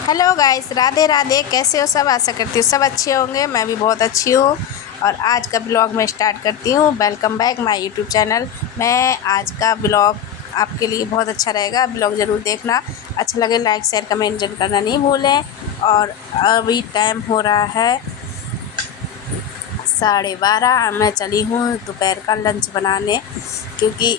Hello guys, Radhe Radhe. कैसे हो सब? आशा करती हूँ सब अच्छे होंगे। मैं भी बहुत अच्छी हूँ। और आज का ब्लॉग मैं स्टार्ट करती हूँ। Welcome back my YouTube channel. मैं आज का ब्लॉग आपके लिए बहुत अच्छा रहेगा। ब्लॉग ज़रूर देखना। अच्छा लगे लाइक शेयर कमेंट जरूर करना नहीं भूलें। और अभी टाइम हो रहा है 12:30। मैं चली हूँ दोपहर का लंच बनाने, क्योंकि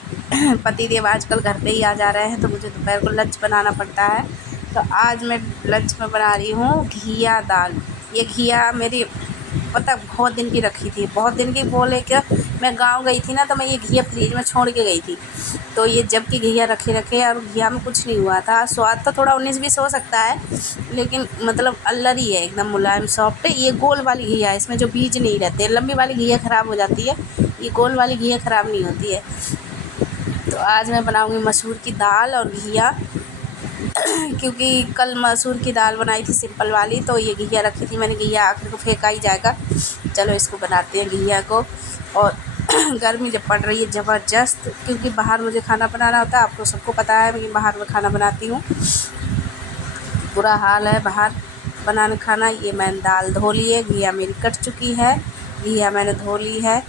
पतिदेव आजकल घर पे ही आ जा रहे हैं, तो मुझे दोपहर को लंच बनाना पड़ता है। तो आज मैं लंच में बना रही हूँ घिया दाल। ये घिया मेरी पता बहुत दिन की रखी थी, बहुत दिन की बोले क्या, मैं गांव गई थी ना, तो मैं ये घिया फ्रिज में छोड़ के गई थी। तो ये जब की घिया रखे रखे और घिया में कुछ नहीं हुआ था। स्वाद तो थोड़ा 19-20 हो सकता है, लेकिन मतलब अल्लरी है, एकदम मुलायम सॉफ्ट है। ये गोल वाली घिया है, इसमें जो बीज नहीं रहते। लंबी वाली घिया ख़राब हो जाती है, ये गोल वाली घिया ख़राब नहीं होती है। तो आज मैं बनाऊँगी मसूर की दाल और घिया, क्योंकि कल मसूर की दाल बनाई थी सिंपल वाली, तो ये घिया रखी थी मैंने। घिया आखिर को फेंका ही जाएगा, चलो इसको बनाते हैं घिया को। और गर्मी जब पड़ रही है ज़बरदस्त, क्योंकि बाहर मुझे खाना बनाना होता है। आपको सबको पता है मैं बाहर में खाना बनाती हूँ। बुरा हाल है बाहर बनाने खाना। ये मैंने दाल धो ली है, घिया मेरी कट चुकी है, घिया मैंने धो ली है।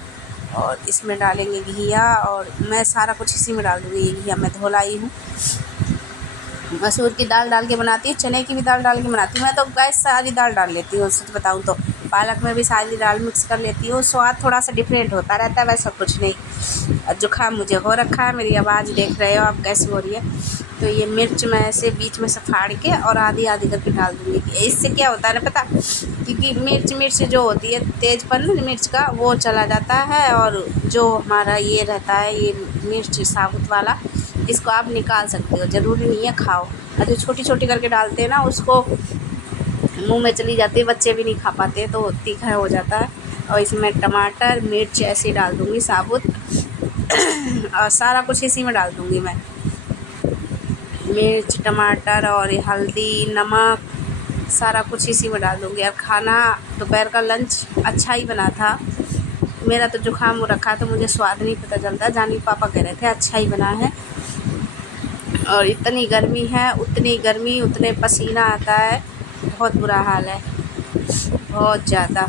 और इसमें डालेंगे घिया, और मैं सारा कुछ इसी में डाल दूँगी। ये घिया मैं धो लाई हूँ। मसूर की दाल डाल के बनाती हूँ, चने की भी दाल डाल के बनाती हूँ। मैं तो गैस सारी दाल डाल लेती हूँ, सच बताऊँ तो। पालक में भी सारी दाल मिक्स कर लेती हूँ। स्वाद थोड़ा सा डिफरेंट होता रहता है, वैसा कुछ नहीं। जुकाम मुझे हो रखा है, मेरी आवाज़ देख रहे हो आप कैसी हो रही है। तो ये मिर्च मैं ऐसे बीच में से फाड़ के और आधी आधी करके डाल दूँगी। इससे क्या होता है ना पता, क्योंकि मिर्च जो होती है तेज़पन मिर्च का वो चला जाता है, और जो हमारा ये रहता है ये मिर्च साबुत वाला, इसको आप निकाल सकते हो, ज़रूरी नहीं है खाओ। और जो छोटी छोटी करके डालते हैं ना, उसको मुंह में चली जाती है, बच्चे भी नहीं खा पाते, तो तीखा हो जाता है। और इसमें टमाटर मिर्च ऐसे डाल दूँगी साबुत, और सारा कुछ इसी में डाल दूँगी मैं। मिर्च टमाटर और हल्दी नमक सारा कुछ इसी में डाल दूँगी। और खाना दोपहर का लंच अच्छा ही बना था। मेरा तो जुकाम हो रखा, तो मुझे स्वाद नहीं पता चलता। जानी पापा कह रहे थे अच्छा ही बना है। और इतनी गर्मी है, उतनी गर्मी उतने पसीना आता है, बहुत बुरा हाल है, बहुत ज़्यादा।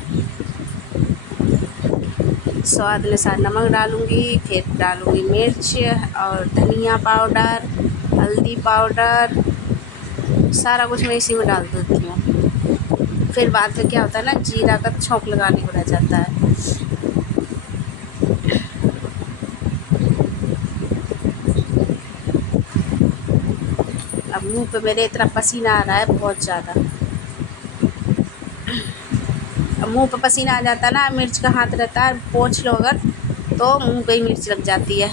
स्वाद अनुसार नमक डालूँगी, फिर डालूँगी मिर्च और धनिया पाउडर हल्दी पाउडर, सारा कुछ मैं इसी में डाल देती हूँ। फिर बाद में क्या होता है ना, जीरा का छौंक लगाने को रह जाता है। अब मुंह पे मेरे इतना पसीना आ रहा है बहुत ज़्यादा। अब मुंह पे पसीना आ जाता है ना, मिर्च का हाथ रहता है, पोंछ लो अगर तो मुंह पे ही मिर्च लग जाती है।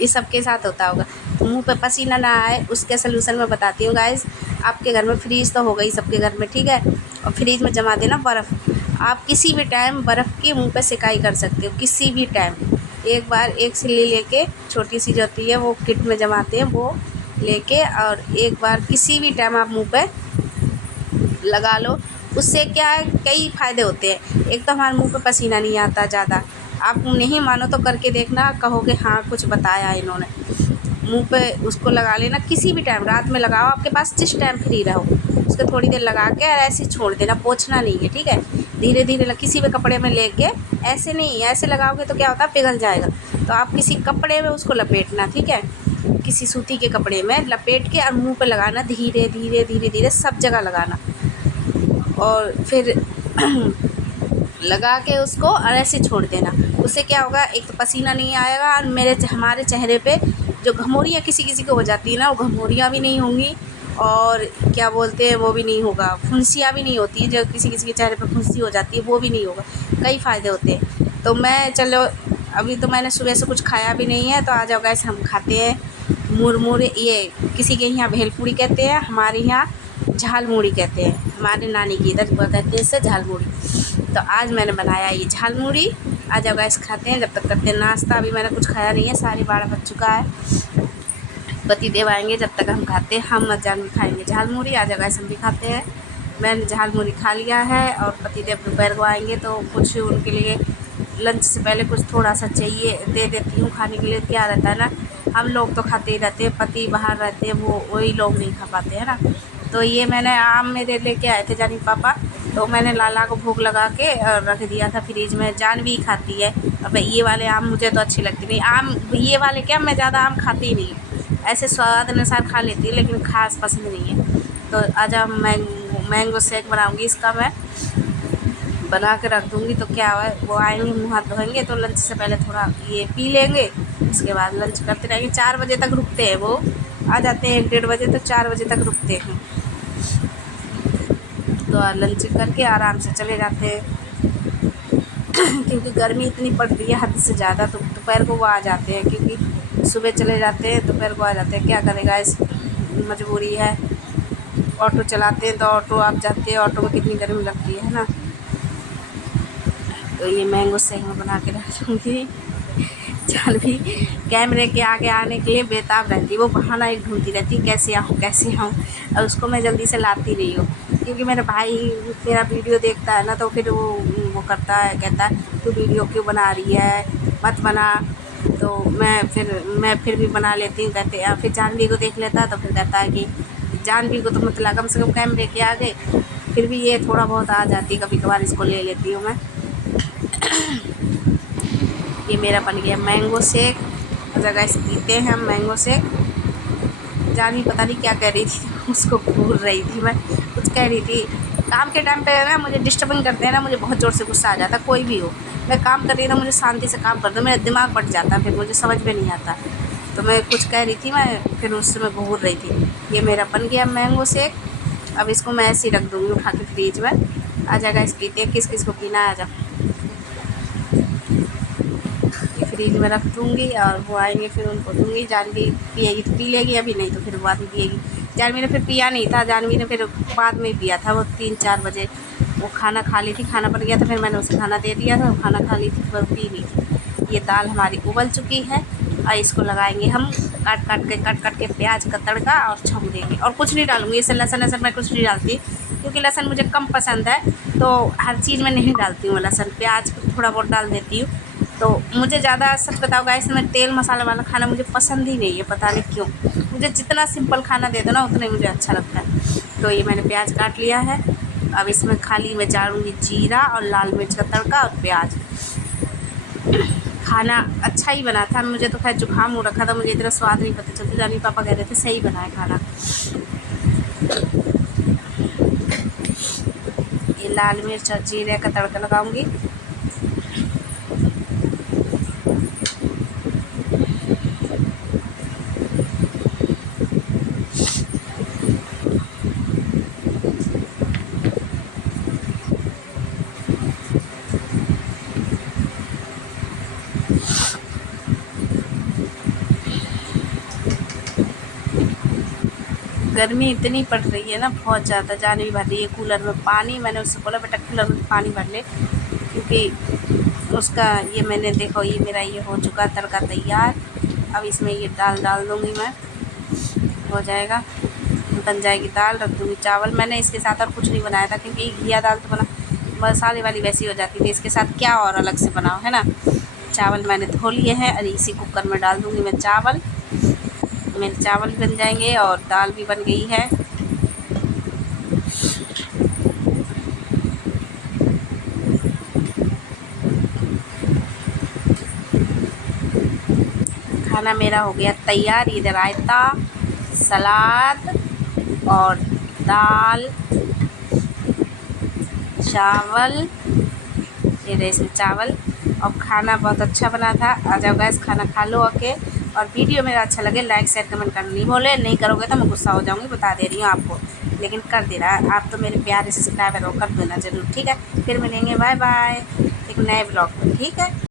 ये सबके साथ होता होगा। तो मुंह पे पसीना ना आए उसके सलूशन मैं बताती हूँ गाइस। आपके घर में फ्रीज तो हो गई सबके घर में, ठीक है। और फ्रीज में जमा देना बर्फ़। आप किसी भी टाइम बर्फ़ की मुंह पे सिकाई कर सकते हो, किसी भी टाइम। एक बार एक सिल्ली लेके, छोटी सी जो होती है वो किट में जमाते हैं, वो लेके और एक बार किसी भी टाइम आप मुंह पे लगा लो। उससे क्या है, कई फ़ायदे होते हैं। एक तो हमारे मुंह पे पसीना नहीं आता ज़्यादा। आप नहीं मानो तो करके देखना, कहोगे हाँ कुछ बताया इन्होंने। मुंह पे उसको लगा लेना किसी भी टाइम, रात में लगाओ, आपके पास जिस टाइम फ्री रहो उसको थोड़ी देर लगा के और ऐसे ही छोड़ देना, पोंछना नहीं है, ठीक है। धीरे धीरे किसी भी कपड़े में लेके, ऐसे नहीं, ऐसे लगाओगे तो क्या होता है पिघल जाएगा। तो आप किसी कपड़े में उसको लपेटना, ठीक है, किसी सूती के कपड़े में लपेट के और मुँह पे लगाना, धीरे धीरे धीरे धीरे सब जगह लगाना। और फिर लगा के उसको और ऐसे छोड़ देना। उससे क्या होगा, एक तो पसीना नहीं आएगा, और हमारे चेहरे पे जो घमौरियाँ किसी किसी को हो जाती है ना, वो घमौरियाँ भी नहीं होंगी। और क्या बोलते हैं वो भी नहीं होगा, फुंसियाँ भी नहीं होती, जो किसी किसी के चेहरे पे फुंसी हो जाती है वो भी नहीं होगा। कई फ़ायदे होते हैं। तो मैं चलो, अभी तो मैंने सुबह से कुछ खाया भी नहीं है, तो आ जाओ गैस हम खाते हैं मुरमुरे। ये किसी के यहाँ भेलपूड़ी कहते हैं, हमारे यहाँ झालमुड़ी कहते हैं, हमारे नानी की इधर कहते हैं इसे झालमुड़ी। तो आज मैंने बनाया ये झालमुड़ी। आ जाओ गैस खाते हैं, जब तक करते हैं नाश्ता। अभी मैंने कुछ खाया नहीं है, 12:30 बज चुका है। पति देव आएंगे जब तक हम खाते हैं, हम मध्याह्न में खाएंगे झालमुड़ी। आ जाओ गैस हम भी खाते हैं। मैंने झालमुड़ी खा लिया है, और पति देव दोपहर को आएंगे तो कुछ उनके लिए लंच से पहले कुछ थोड़ा सा चाहिए, दे देती हूँ खाने के लिए। क्या रहता है ना, हम लोग तो खाते ही रहते हैं, पति बाहर रहते हैं, वो वही लोग नहीं खा पाते हैं ना। तो ये मैंने आम मेरे लेके आए थे जानी पापा, तो मैंने लाला को भोग लगा के रख दिया था फ्रिज में। जानवी खाती है। अब ये वाले आम मुझे तो अच्छे लगते नहीं। आम ये वाले क्या, मैं ज़्यादा आम खाती ही नहीं, ऐसे स्वाद अनुसार खा लेती है, लेकिन खास पसंद नहीं है। तो आज हम मैंगो शेक बनाऊँगी, इसका मैं बना के रख दूँगी। तो क्या है, वो आएंगे मुँह हाथ धोएंगे तो लंच से पहले थोड़ा ये पी लेंगे, उसके बाद लंच करते रहेंगे। 4 बजे तक रुकते हैं, वो आ जाते हैं 1-1:30 बजे, तो 4 बजे तक रुकते हैं। तो लंच करके आराम से चले जाते हैं क्योंकि गर्मी इतनी पड़ रही है हद से ज़्यादा। तो दोपहर को वो आ जाते हैं, क्योंकि सुबह चले जाते हैं दोपहर को आ जाते हैं। क्या करेगा, इस मजबूरी है। ऑटो चलाते हैं तो ऑटो आप जाते हैं, ऑटो में कितनी गर्मी लगती है ना। तो ये मैंगो शेक में बना के रख दूँगी। जानवी कैमरे के आगे आने के लिए बेताब रहती है, वो बहाना एक ढूंढती रहती है, कैसे आऊँ कैसे आऊँ। और उसको मैं जल्दी से लाती रही हूँ, क्योंकि मेरा भाई मेरा वीडियो देखता है ना, तो फिर वो करता है, कहता है तू वीडियो क्यों बना रही है, मत बना। तो मैं फिर भी बना लेती हूँ, कहते हैं। फिर जानवी को देख लेता है तो फिर कहता है कि जानवी को तो मतलब कम से कम कैमरे के आगे, फिर भी ये थोड़ा बहुत आ जाती है, कभी कभार इसको ले लेती हूँ मैं। ये मेरा बन गया मैंगो शेक। अच्छा गाइस, पीते हैं हम मैंगो शेक। जानवी पता नहीं क्या कह रही थी, उसको घूर रही थी, मैं कुछ कह रही थी। काम के टाइम पे ना मुझे डिस्टर्बिंग करते हैं ना, मुझे बहुत ज़ोर से गुस्सा आ जाता है। कोई भी हो, मैं काम कर रही हूँ तो मुझे शांति से काम कर दो, मेरा दिमाग बट जाता है, फिर मुझे समझ में नहीं आता। तो मैं कुछ कह रही थी, मैं फिर उससे मैं घूर रही थी। ये मेरा बन गया मैंगो शेक। अब इसको मैं ऐसे ही रख दूँगी उठा के फ्रिज में। आ जाएगा, इस पीते हैं, किस किस को पीना है, आ जाओ। फ्रिज में रख दूँगी और वो आएंगे फिर उनको दूँगी। जानवी पिएगी तो पी लेगी, अभी नहीं तो फिर बाद में पिएगी। जानवी ने फिर पिया नहीं था, जानवी ने फिर बाद में पिया था। वो 3-4 बजे वो खाना खा ली थी, खाना बन गया था, फिर मैंने उसे खाना दे दिया था, वो खाना खा ली थी, फिर पी ली थी। ये दाल हमारी उबल चुकी है और इसको लगाएंगे हम काट काट के प्याज का तड़का और छोंक देंगे। और कुछ नहीं डालूँगी, इससे लहसुन मैं कुछ नहीं डालती, क्योंकि लहसुन मुझे कम पसंद है, तो हर चीज़ में नहीं डालती हूँ लहसुन। प्याज थोड़ा बहुत डाल देती हूँ। तो मुझे ज़्यादा सच बताओ गाइस, में तेल मसाला वाला खाना मुझे पसंद ही नहीं है, पता नहीं क्यों। मुझे जितना सिंपल खाना दे दो ना, उतना ही मुझे अच्छा लगता है। तो ये मैंने प्याज काट लिया है। अब इसमें खाली मैं डालूँगी जीरा और लाल मिर्च का तड़का और प्याज। खाना अच्छा ही बना था, मुझे तो खैर जुकाम हो रखा था, मुझे इतना स्वाद नहीं पता चलता। जानी पापा कह रहे थे सही बना है खाना। ये लाल मिर्च और जीरे का तड़का लगाऊंगी। गर्मी इतनी पड़ रही है ना, बहुत ज़्यादा। जानवी भर रही है कूलर में पानी। मैंने उससे बोला बेटा कूलर में पानी भर ले, क्योंकि उसका ये मैंने देखो, ये मेरा ये हो चुका तड़का तैयार। अब इसमें ये डाल दूँगी मैं, हो जाएगा, बन जाएगी दाल। रख दूँगी चावल। मैंने इसके साथ और कुछ नहीं बनाया था, क्योंकि घिया दाल तो बना मसाले वाली वैसी हो जाती थी, इसके साथ क्या और अलग से बनाओ, है ना। चावल मैंने धो लिए हैं और इसी कुकर में डाल दूँगी मैं चावल। मेरे चावल बन जाएंगे और दाल भी बन गई है। खाना मेरा हो गया तैयार। ये रायता, सलाद और दाल, चावल, ये रहे इसमें चावल। और खाना बहुत अच्छा बना था। आ जाओ गैस, खाना खा लो आके। और वीडियो मेरा अच्छा लगे लाइक शेयर कमेंट करना नहीं बोले, नहीं करोगे तो मैं गुस्सा हो जाऊँगी, बता दे रही हूँ आपको। लेकिन कर देना, आप तो मेरे प्यारे सब्सक्राइबर हो, कर देना ज़रूर, ठीक है। फिर मिलेंगे, बाय बाय एक नए ब्लॉग में, ठीक है।